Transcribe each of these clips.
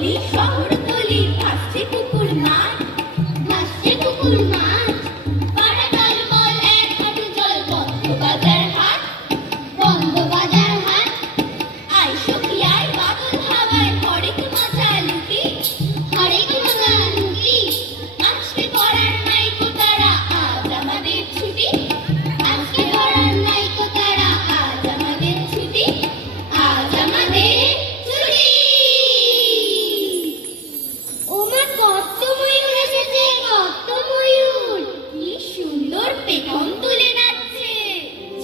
গলি শহরতলি ভাসছে পুকুর মাঠ, ভাসছে পুকুর মাঠ। পাড়া টলমল এক হাঁটু জল, বন্ধ বাজার হাট, বন্ধ বাজার হাট। আয় সখী আয় বাদল হাওয়ায় হরেক মজা লুটি, হরেক মজা লুটি। আজকে পড়ার নাইকো তারা, আজ আমাদের ছুটি। আজকে পড়ার নাইকো তারা, আজ আমাদের ছুটি, আজ আমাদের ছুটি। ওমা কত ময়ূর এসেছে, কত ময়ূর, কি সুন্দর পেখম তুলে নাচছে।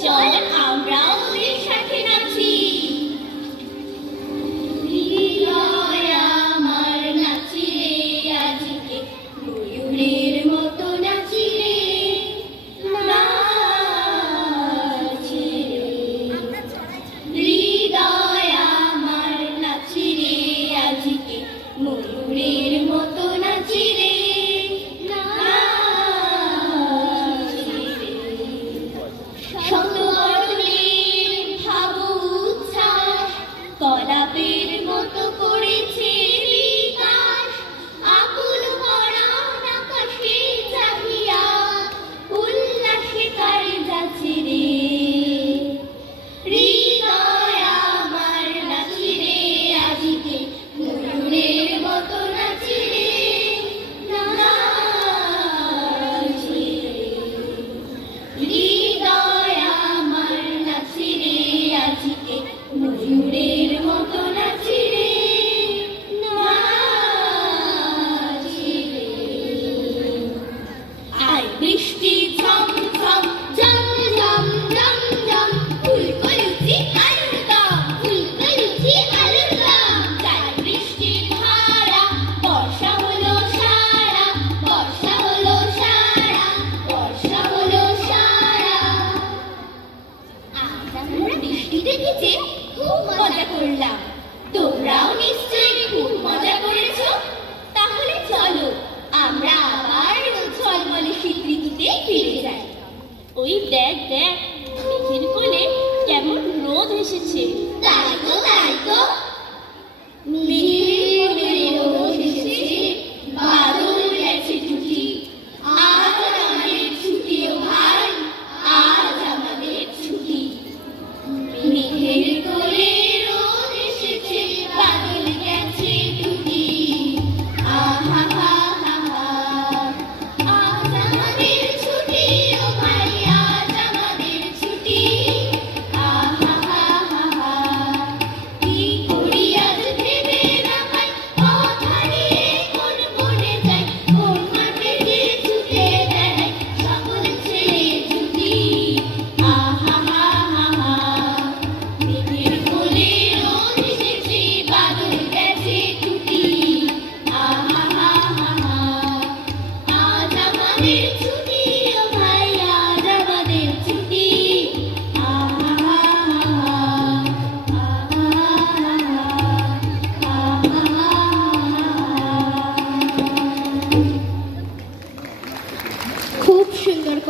চল আমরাও ওদের সাথে নাচি। হৃদয় আমার নাচি রে আজকে, ময়ূরের মতো নাচি রে, নাচি রে। হৃদয় আমার নাচি রে আজকে, ময়ূরের মতো নাচি রে, নাচি রে। শত বরণের ভাবু উচ্ছ্বাস, কলাপের মতো করেছে বিকাশ। আকুল পরাণ আকাশে চাহিয়া, উল্লাসে কারে যাচ্ছে রে। হৃদয় আমার নাচি রে আজকে, ময়ূরের মতো নাচি রে, নাচি রে। হৃদয় আমার নাচি রে আজকে, ময়ূরের মতো নাচি রে, নাচি রে। আয় বৃষ্টি ঝম ঝম, ঝম ঝম ঝম ঝম, ফুলকলুচি আলুর দম, ফুলকলুচি আলুর দম। চাই বৃষ্টির ধারা, বর্ষা হলো সারা, বর্ষা হলো সারা, বর্ষা হলো সারা। আজ আমরা বৃষ্টিতে ভিজে খুব মজা করলাম, তোমরাও নিশ্চয়ই খুব মজা করেছো। তাহলে চলো আমরা আবার ঝলমলে স্বীকৃতিতে ফিরে যাই। ওই দেখ দেখ, মেঘের কোলে কেমন রোদ এসেছে। তাই তো তাই তো, মেঘের কোলে রোদ এসেছে, বাদল গেছে টুটি। আজ আমাদের ছুটি ও ভাই, আজ আমাদের ছুটি। মেঘের কোলে রোদ এসেছে, বাদল গেছে টুটি। আহা হা হা হা, আজ আমাদের ছুটি ও ভাই, আজ আমাদের ছুটি। আহা হা হা হা, কি করি আজ ভেবে না পাই, পথ হারিয়ে কোন বনে যাই, কোন মাঠে যে ছুটে বেড়াই, সকল ছেড়ে ছুটি। আহা হা হা হা, মেঘের কোলে রোদ এসেছে, বাদল গেছে টুটি। আহা হা হা হা, আজ আমাদের ছুটি ও ভাই, আজ আমাদের ছুটি। আহা হা হা হা, আহা হা হা। খুব সুন্দর করে